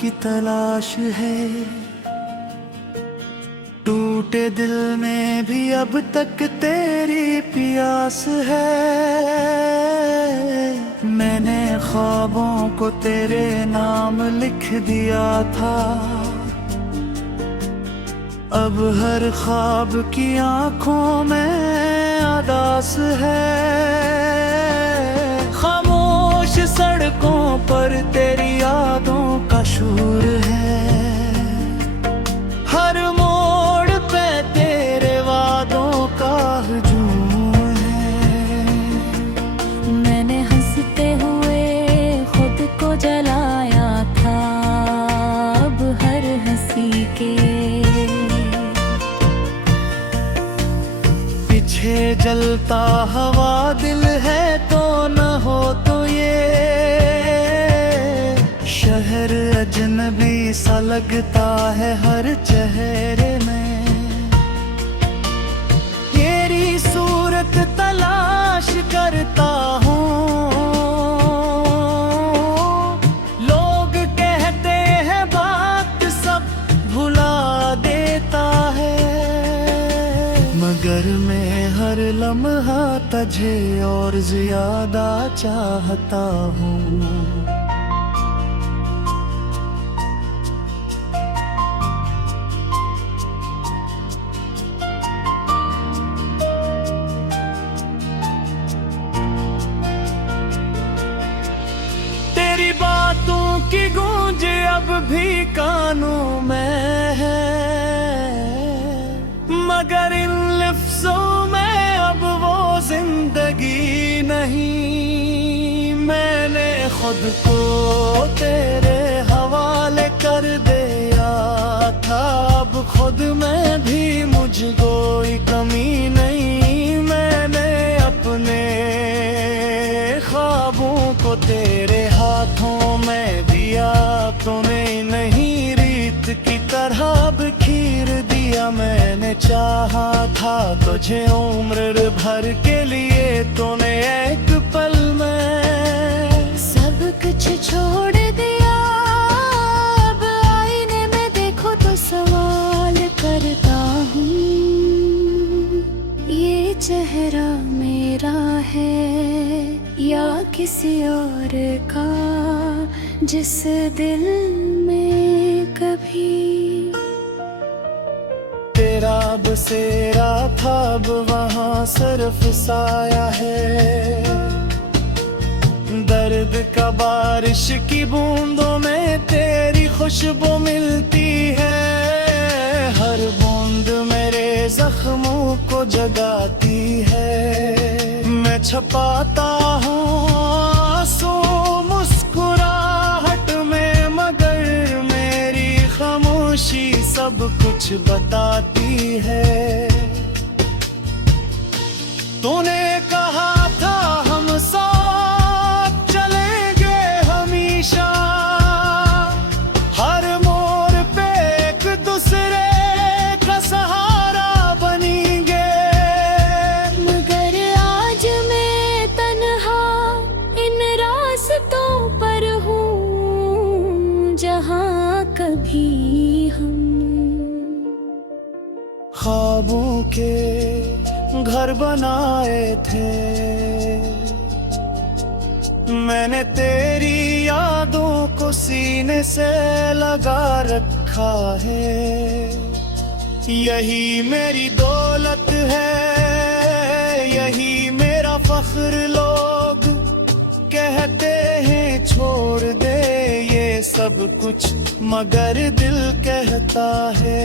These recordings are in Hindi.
की तलाश है। टूटे दिल में भी अब तक तेरी प्यास है। मैंने ख्वाबों को तेरे नाम लिख दिया था। अब हर ख्वाब की आंखों में अदास है। खामोश सड़कों पर तेरी यादों का शोर है। हर मोड़ पे तेरे वादों का हुजूम है। मैंने हंसते हुए खुद को जलाया था। अब हर हंसी के पीछे जलता हवा दिल है तो न हो तो ये शहर अजनबी सा लगता है हर चेहरे में। तेरी सूरत तलाश करता हूँ। लोग कहते हैं बात सब भुला देता है, मगर मैं हर लम्हा तुझे और ज्यादा चाहता हूँ। तेरी बातों की गूंज अब भी कानों में है, मगर इन लफ्जों में अब वो जिंदगी नहीं। मैंने खुद को तेरे हवाले कर दिया था। अब खुद में भी मुझको कोई कमी नहीं। मैंने अपने ख्वाबों को तेरे हाथों में दिया। तूने नहीं रीत की तरह बिखेर दिया। मैंने चाहा था तुझे उम्र भर के लिए, तूने एक पल में सब कुछ छोड़ दिया। अब आईने में देखो तो सवाल करता हूँ, ये चेहरा मेरा है या किसी और का, जिस दिल में कभी तेरा बसेरा था। अब वहाँ सिर्फ साया है। दर्द का बारिश की बूंदों में तेरी खुशबू मिलती है। हर बूंद मेरे जख्मों को जगाती है। मैं छपाता हूँ आंसू मुस्कुराहट में, मगर मेरी खामोशी सब कुछ बताती है। तूने कहा था हम साथ चलेंगे हमेशा। हर मोड़ पे एक दूसरे का सहारा बनेंगे, मगर आज मैं तन्हा इन रास्तों पर हूँ जहाँ कभी हम ख्वाबों के घर बनाए थे। मैंने तेरी यादों को सीने से लगा रखा है। यही मेरी दौलत है, यही मेरा फख्र। लोग कहते हैं छोड़ दे ये सब कुछ, मगर दिल कहता है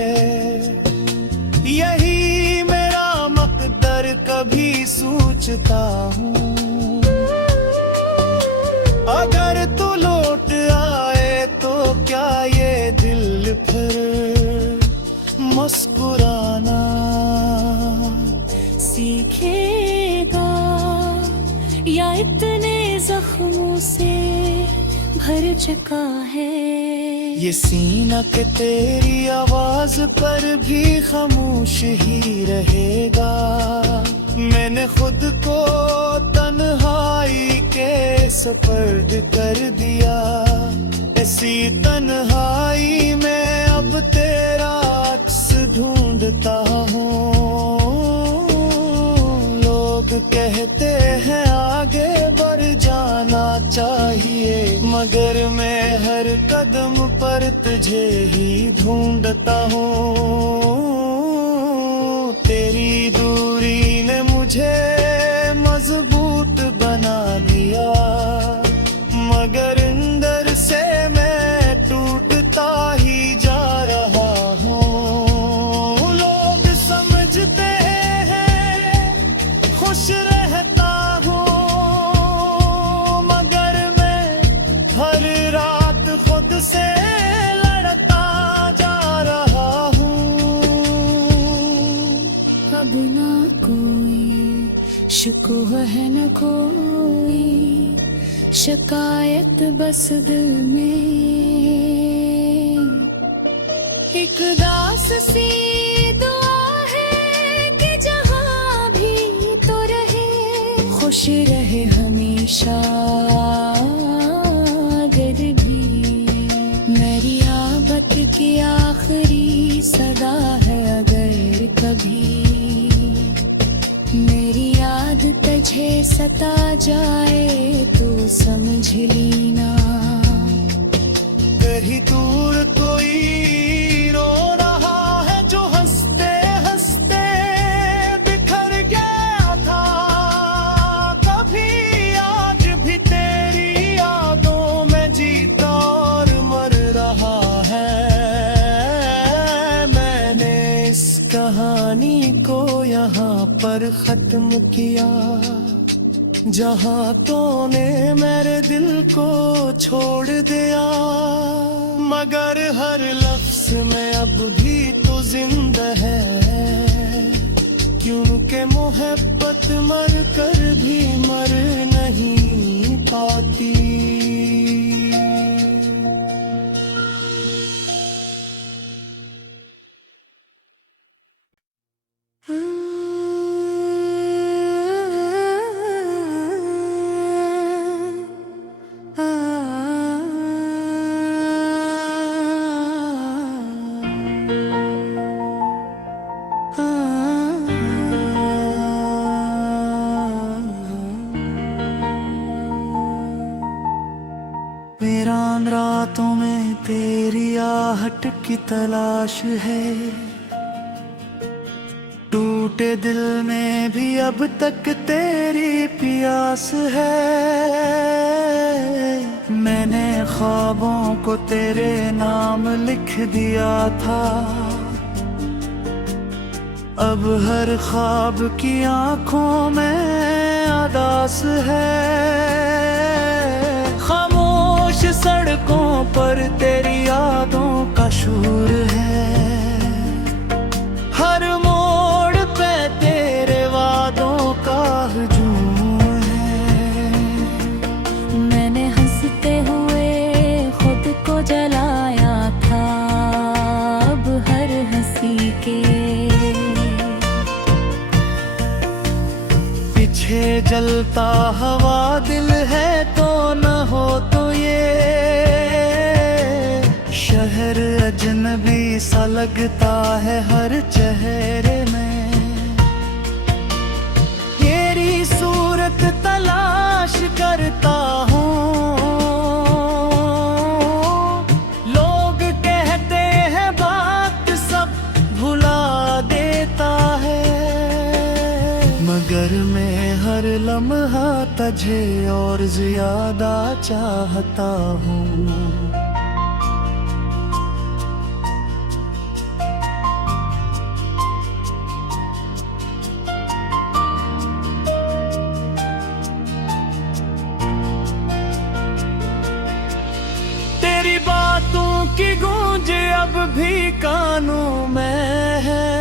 यही मेरा मकदर। कभी सोचता हूँ अगर तू लौट आए तो क्या ये दिल फिर मुस्कुराना सीखेगा या इतने जख्मों से भर चुका है। ये सीना के तेरी आवाज पर भी खामोश ही रहेगा। मैंने खुद को तन्हाई के सपर्द कर दिया। ऐसी तन्हाई में अब तेरा अक्स ढूंढता हूँ। लोग कहते हैं आगे बढ़ जाना चाहिए, मगर मैं हर कदम पर तुझे ही ढूंढता हूँ। तेरी दूरी ने मुझे मजबूत बना दिया, मगर अंदर से मैं टूटता ही जा रहा हूँ। लोग समझते हैं खुश रहता हूँ, मगर मैं हर रात खुद से लड़ता जा रहा हूँ। अब ना कोई शिकवा है न कोई शिकायत बस दिल में। एक दास सी दुआ है कि जहाँ भी तो रहे, खुश रहे हमेशा अगर भी। मेरी आबत की आखिरी सदा है अगर कभी मेरी याद तुझे सता जाए तो समझ लेना। कहीं दूर कोई रो रहा है जो हंसते हंसते बिखर गया था कभी। आज भी तेरी यादों में जीता और मर रहा है। मैंने इस कहानी को यहाँ पर खत्म किया, जहाँ तूने मेरे दिल को छोड़ दिया। मगर हर लफ्ज में अब भी तो जिंदा है, क्योंकि मोहब्बत मर कर भी मर नहीं पाती। वीरान रातों में तेरी आहट की तलाश है, टूटे दिल में भी अब तक तेरी प्यास है। मैंने ख्वाबों को तेरे नाम लिख दिया था, अब हर ख्वाब की आंखों में अदास है। खामोश सड़कों पर तेरी यादों का शोर है, हर मोड़ पे तेरे वादों का हुजूम है। मैंने हंसते हुए खुद को जलाया था, अब हर हंसी के पीछे जलता हवा दिल है तो न हो तो ये शहर अजनबी सा लगता है हर चेहरे में। तेरी सूरत तलाश करता हूँ, लोग कहते हैं बात सब भुला देता है, मगर मैं हर लम्हा तुझे और ज्यादा चाहता हूँ। तेरी बातों की गूंज अब भी कानों में है,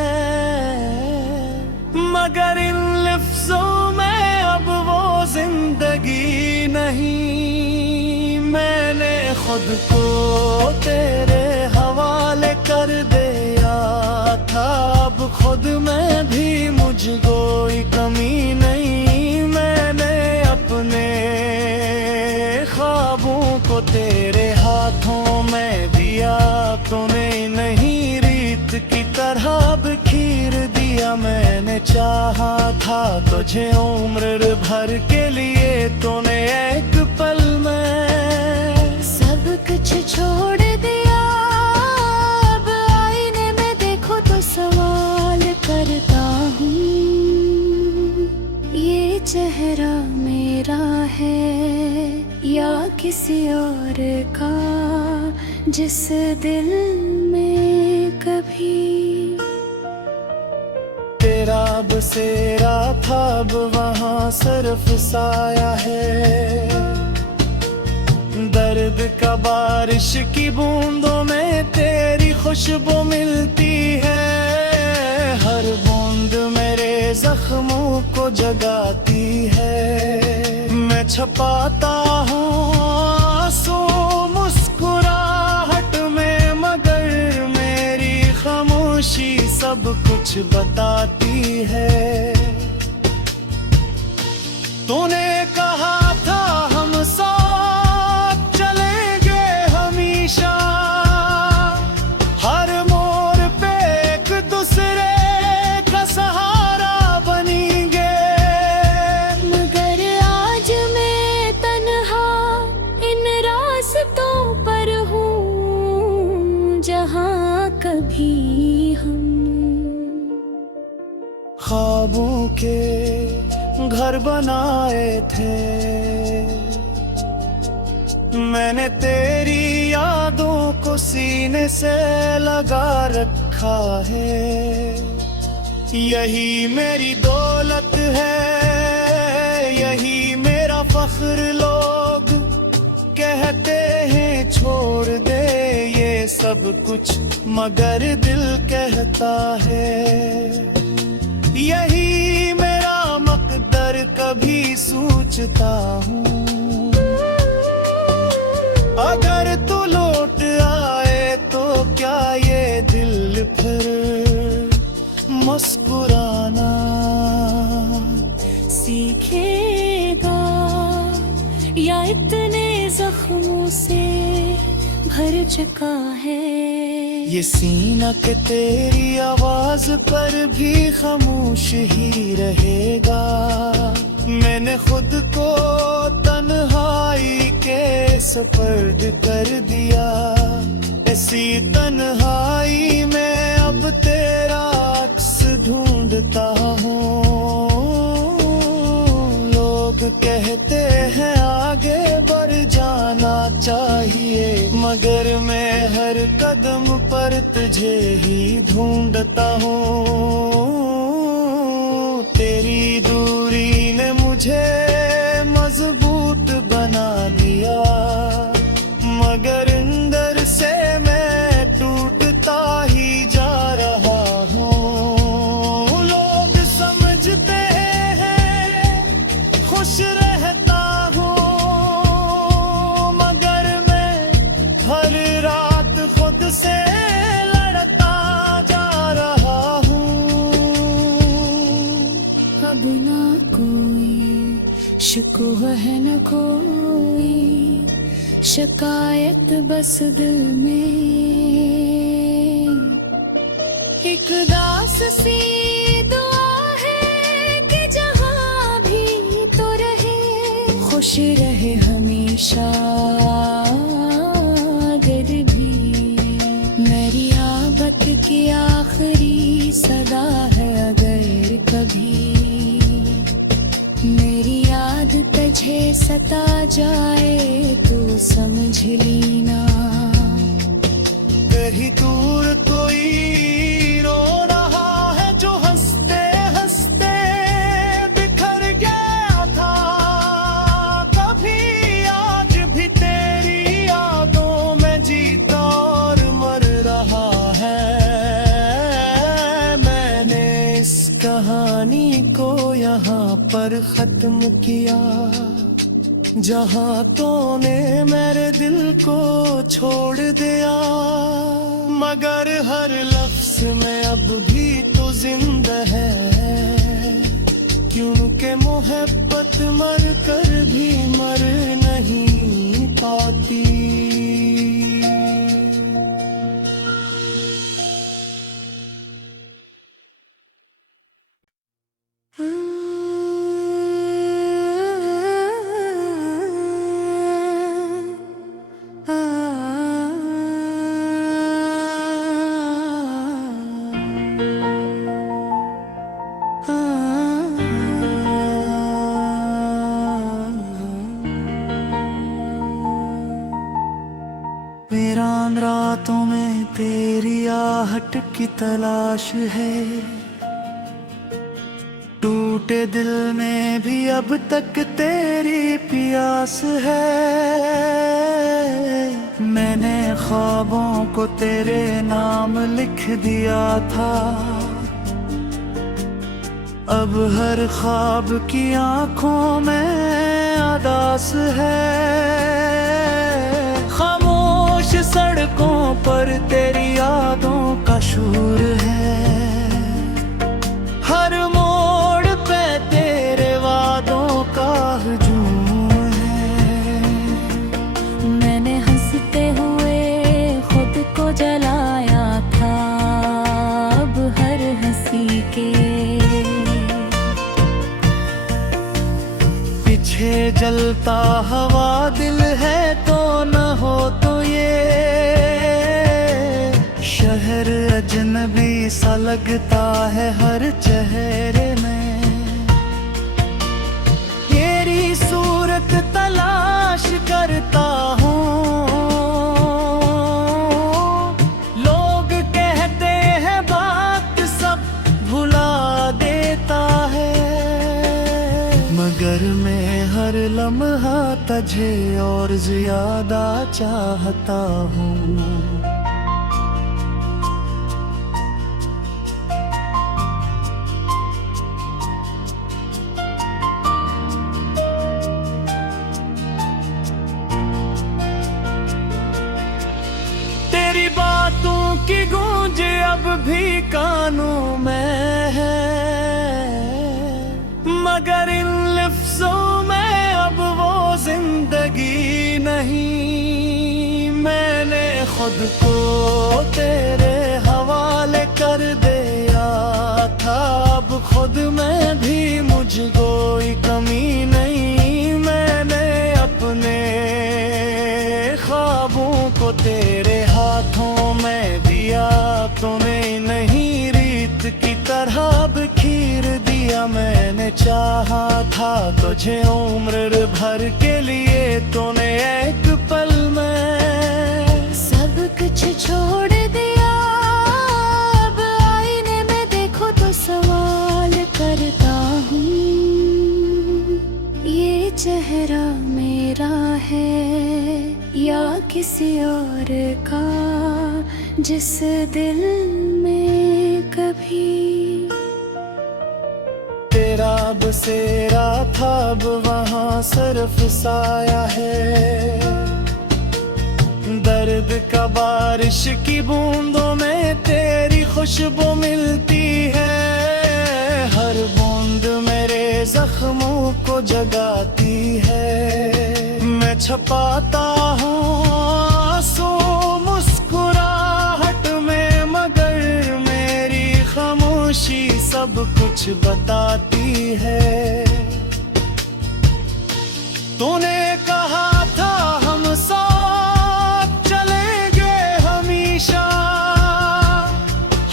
मगर इन लफ्जों में अब वो जिंदगी नहीं। मैंने खुद को तेरे हवाले कर दिया था, अब खुद में भी मुझको कोई कमी नहीं। मैंने तरह बिखेर दिया मैंने। चाहा था तुझे उम्र भर के लिए, तूने एक पल में सब कुछ छोड़ दिया। अब आईने में देखो तो सवाल करता हूँ, ये चेहरा मेरा है या किसी और का, जिस दिल में कभी तेरा बसेरा था, अब वहाँ सिर्फ साया है। दर्द का बारिश की बूंदों में तेरी खुशबू मिलती है। हर बूंद मेरे जख्मों को जगाती है। मैं छपाता हूँ आंसू मुस्कुराहट में, मगर मेरी खामोशी सब कुछ बताती है। तूने कहा था हम साथ चलेंगे हमेशा, हर मोड़ पे एक दूसरे का सहारा बनेंगे। मगर आज मैं तन्हा इन रास्तों पर हूँ, जहाँ कभी हम ख्वाबों के घर बनाए थे। मैंने तेरी यादों को सीने से लगा रखा है। यही मेरी दौलत है, यही मेरा फख्र। लोग कहते हैं छोड़ दे ये सब कुछ, मगर दिल कहता है यही मेरा मकदर। कभी सोचता हूँ अगर तू लौट आए तो क्या ये दिल फिर मुस्कुराना सीखेगा, या इतने जख्मों से भर चुका है। ये सीना के तेरी आवाज पर भी खामोश ही रहेगा। मैंने खुद को तन्हाई के सुपर्द कर दिया। ऐसी तन्हाई में अब तेरा अक्स ढूंढता हूँ। लोग कहते हैं आगे बढ़ जाना चाहिए, मगर मैं हर कदम पर तुझे ही ढूंढता हूँ। तेरी दूरी ने मुझे मजबूत बना दिया, मगर अंदर से मैं टूटता ही जा रहा हूँ। लोग समझते हैं खुश रहता हूँ, मगर मैं हर रात खुद से लड़ता जा रहा हूँ। अब ना कोई शिकवा है न कोई शिकायत, बस दिल में एक दास सी दुआ है कि जहाँ भी तो रहे, खुश रहे हमेशा दिल भी। मेरी आबत की आखिरी सदा है, अगर कभी मेरी याद तुझे सता जाए तो समझ लेना। कहीं दूर कोई रो रहा है जो हंसते हंसते बिखर गया था। कभी आज भी तेरी यादों में जीता और मर रहा है। मैंने इस कहानी को यहाँ पर खत्म किया, जहाँ तूने मेरे दिल को छोड़ दिया। मगर हर लफ्ज में अब भी तो जिंदा है, क्योंकि मोहब्बत मर कर भी मर नहीं पाती। आहट की तलाश है। टूटे दिल में भी अब तक तेरी प्यास है। मैंने ख्वाबों को तेरे नाम लिख दिया था, अब हर ख्वाब की आंखों में अदास है। खामोश सड़कों पर तेरी यादों का शोर है, हर मोड़ पे तेरे वादों का हजूम है। मैंने हंसते हुए खुद को जलाया था, अब हर हंसी के पीछे जलता हवा दिल है तो न हो तो ये शहर अजनबी सा लगता है हर चेहरे में। तेरी सूरत तलाश करता हूँ, लोग कहते हैं बात सब भुला देता है, मगर मैं हर लम्हा तुझे और ज्यादा चाहता हूँ। तेरी बातों की गूंज अब भी कानों में है, मगर इन लफ्जों में अब वो जिंदगी नहीं। मैंने खुद को तेरे हवाले कर दिया था, अब खुद में भी मुझको कोई कमी नहीं। मैंने अपने ख्वाबों को तेरे हाथों में दिया, तूने नहीं रीत की तरह बिखेर दिया। मैंने चाहा था तुझे उम्र भर के लिए, तूने एक पल में सब कुछ छोड़ दिया। अब आईने में देखो तो सवाल करता हूँ, ये चेहरा मेरा है या किसी और का, जिस दिल में कभी तेरा बसेरा था, अब वहाँ सिर्फ साया है। दर्द का बारिश की बूंदों में तेरी खुशबू मिलती है, हर बूंद मेरे जख्मों को जगाती है। मैं छपाता हूँ आंसू मुस्कुराहट में, मगर मेरी खामोशी सब कुछ बताती है। तूने कहा था हम साथ चलेंगे हमेशा,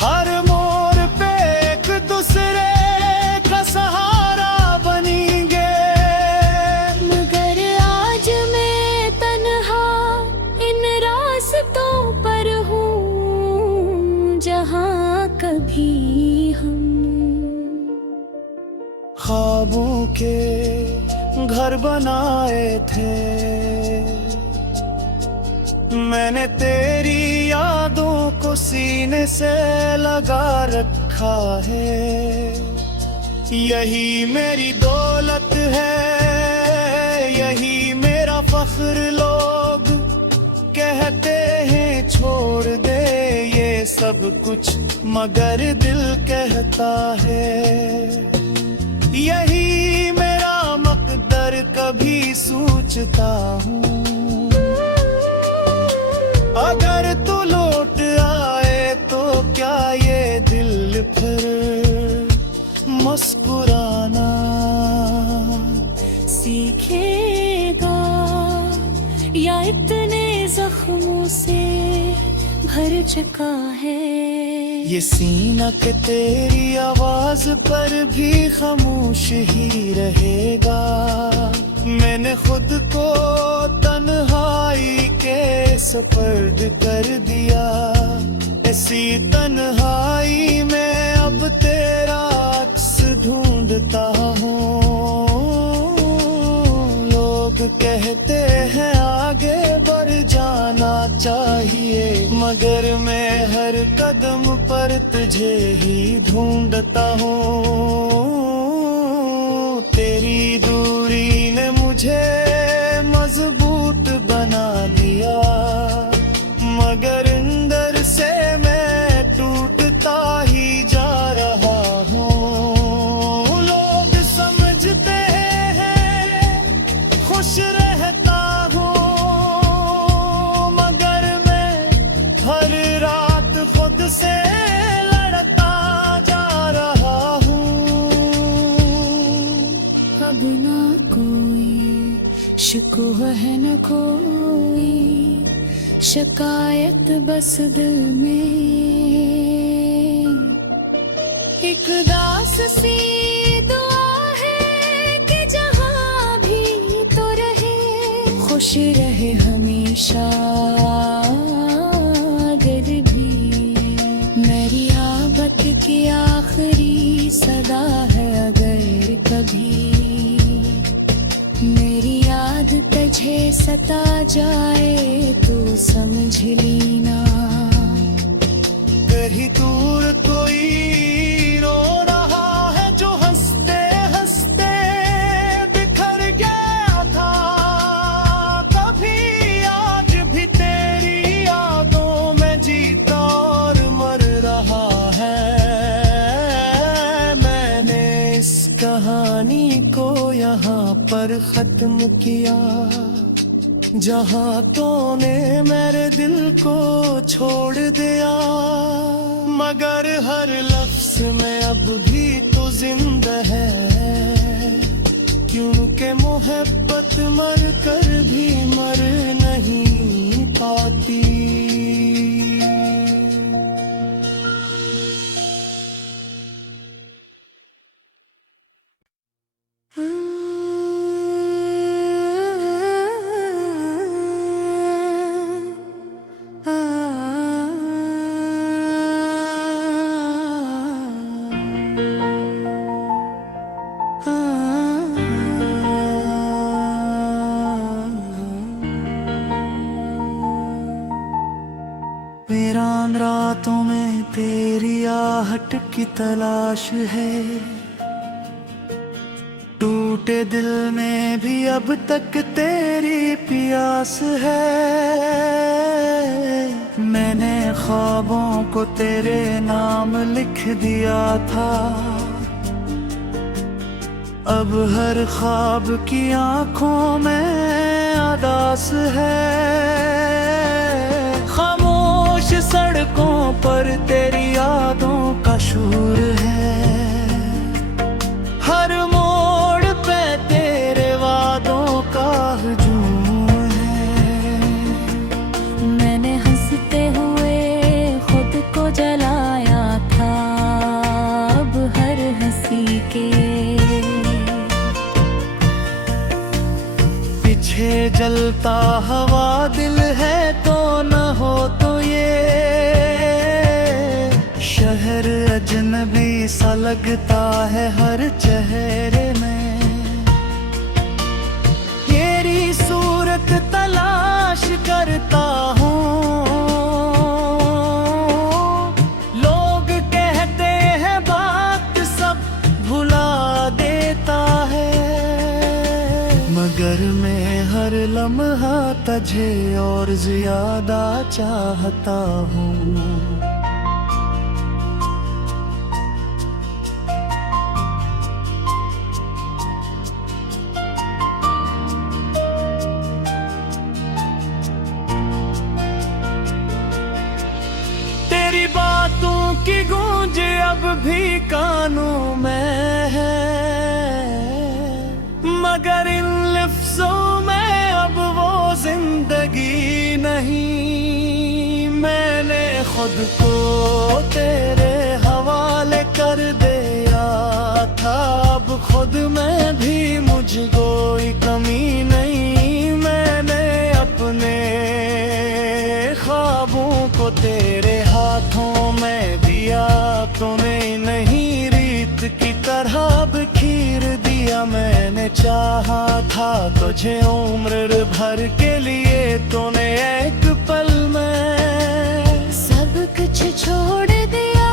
हर मोड़ पे एक दूसरे का सहारा बनेंगे, मगर आज मैं तन्हा इन रास्तों पर हूँ, जहाँ कभी हम ख्वाबों के घर बनाए थे। मैंने तेरी यादों को सीने से लगा रखा है, यही मेरी दौलत है, यही मेरा फख्र। लोग कहते हैं छोड़ दे ये सब कुछ, मगर दिल कहता है यही मेरा मकदर। कभी सोचता हूँ अगर तू लौट आए तो क्या ये दिल फिर मुस्कुराना सीखेगा, या इतने जख्मों से भर चुका है। ये सीना के तेरी आवाज पर भी खामोश ही रहेगा। मैंने खुद को तन्हाई के सपर्द कर दिया। ऐसी तन्हाई में अब तेरा अक्स ढूंढता हूँ। लोग कहते हैं आगे बढ़ जाना चाहिए, मगर मैं हर कदम पर तुझे ही ढूंढता हूँ। तेरी दूरी ने मुझे मजबूत बना दिया, मगर अंदर से मैं टूटता ही जा रहा हूँ। लोग समझते हैं खुश रहता हूँ, मगर मैं हर रात खुद से लड़ता जा रहा हूँ। अब ना कोई शिकवा है न कोई शिकायत बस दिल में। एक दास सी दुआ है कि जहाँ भी तो रहे, खुश रहे हमेशा दिल भी। मेरी आबत की आखिरी सदा है अगर कभी मेरी याद तुझे सता जाए तो समझ लेना। कहीं दूर कोई रो रहा है जो हंसते हंसते बिखर गया था। कभी आज भी तेरी यादों में जीता और मर रहा है। मैंने इस कहानी को यहाँ पर खत्म किया, जहाँ तूने मेरे दिल को छोड़ दिया। मगर हर लफ्ज में अब भी तो जिंदा है, क्योंकि मोहब्बत मर कर भी मर नहीं पाती। वीरान रातों में तेरी आहट की तलाश है, टूटे दिल में भी अब तक तेरी प्यास है। मैंने ख्वाबों को तेरे नाम लिख दिया था, अब हर ख्वाब की आंखों में अदास है। खामोश सड़कों पर तेरी यादों का शोर है, हर मोड़ पे तेरे वादों का हजूम है। मैंने हंसते हुए खुद को जलाया था, अब हर हंसी के पीछे जलता हवा दिल है तो न हो तो ये शहर अजनबी सा लगता है हर चेहरे में। तेरी सूरत तलाश करता हूँ, लोग कहते हैं बात सब भुला देता है, मगर मैं हर लम्हा तुझे और ज्यादा चाहता हूँ। तेरी बातों की गूंज अब भी कानों में है, मगर इन लफ्जों में अब वो जिंदगी नहीं। मैंने खुद को तेरे हवाले कर दिया था, अब खुद में भी मुझको कोई कमी रीत की तरह बिखेर दिया मैंने। चाहा था तुझे उम्र भर के लिए, तूने एक पल में सब कुछ छोड़ दिया।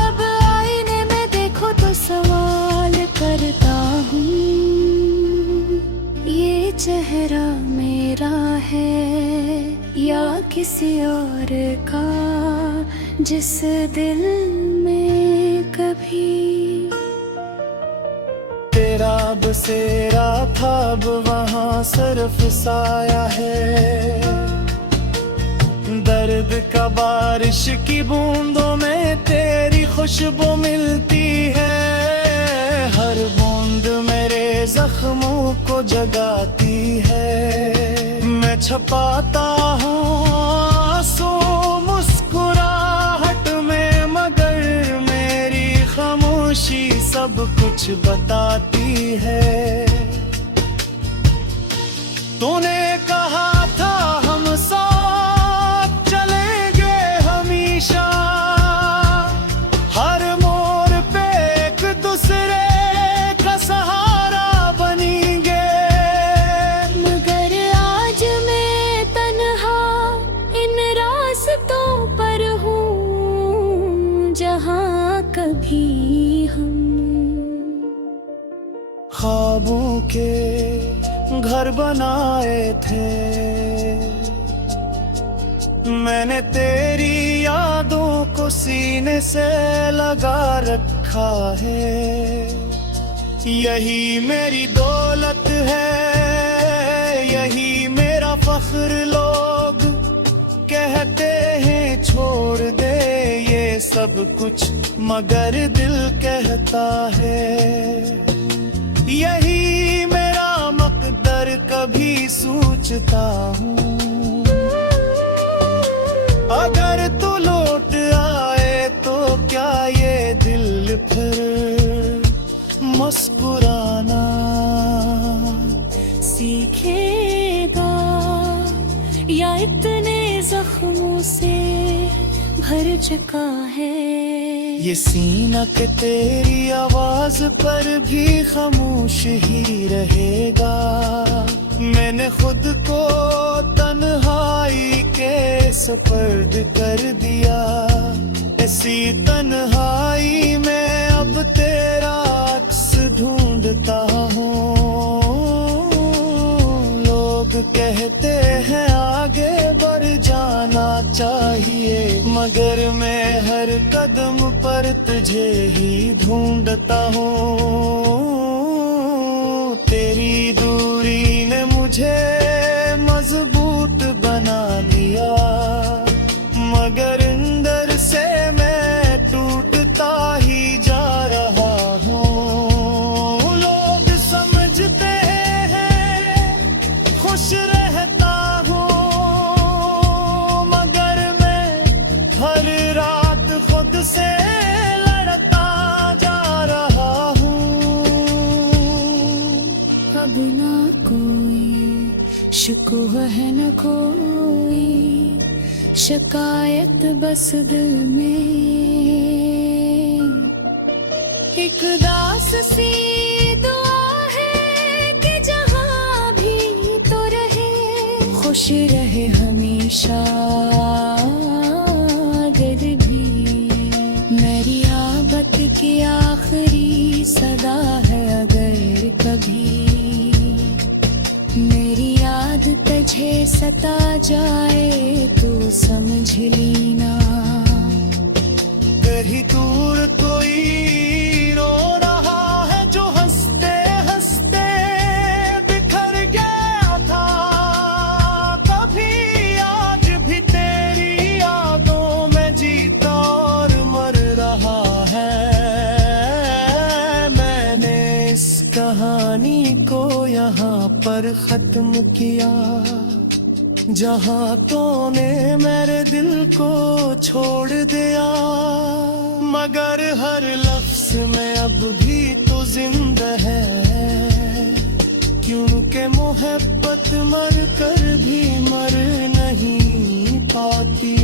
अब आईने में देखो तो सवाल करता हूँ, ये चेहरा मेरा है या किसी और का, जिस दिल में कभी तेरा बसेरा था, अब वहाँ सिर्फ साया है। दर्द का बारिश की बूंदों में तेरी खुशबू मिलती है। हर बूंद मेरे जख्मों को जगाती है। मैं छपाता हूँ आंसू मुस्कुराहट में, मगर मेरी खामोशी सब कुछ बताती है। तूने कहा था हम साथ चलेंगे हमेशा, हर मोड़ पे एक दूसरे का सहारा बनेंगे। मगर आज मैं तन्हा इन रास्तों पर हूँ, जहाँ कभी हम ख्वाबों के घर बनाए थे। मैंने तेरी यादों को सीने से लगा रखा है। यही मेरी दौलत है, यही मेरा फख्र। लोग कहते हैं छोड़ दे ये सब कुछ, मगर दिल कहता है यही मेरा मकदर। कभी सोचता हूँ अगर तू लौट आए तो क्या ये दिल फिर मुस्कुराना सीखेगा, या इतने जख्मों से भर चुका है। ये सीना के तेरी आवाज पर भी खामोश ही रहेगा। मैंने खुद को तन्हाई के सुपर्द कर दिया। ऐसी तन्हाई में अब तेरा अक्स ढूंढता हूँ। लोग कहते हैं आगे बढ़ जाना चाहिए, मगर मैं हर कदम पर तुझे ही ढूंढता हूँ। तेरी दूरी ने मुझे मजबूत बना दिया, मगर अंदर से मैं टूटता ही जा रहा हूँ। लोग समझते हैं खुश रहता हूँ, मगर मैं हर रात खुद से लड़ता जा रहा हूँ। अब ना कोई शिकवा है न कोई शिकायत, बस दिल में एक दास सी दुआ है कि जहाँ भी तो रहे, खुश रहे हमेशा अगर भी। मेरी आबत की आखिरी सदा है अगर कभी मेरी याद तुझे सता जाए तो समझ लेना। कहीं दूर कोई रो रहा है जो हंसते हंसते बिखर गया था। कभी आज भी तेरी यादों में जीता और मर रहा है। मैंने इस कहानी को यहाँ पर खत्म किया, जहाँ तूने मेरे दिल को छोड़ दिया। मगर हर लफ्ज में अब भी तो जिंदा है, क्योंकि मोहब्बत मर कर भी मर नहीं पाती।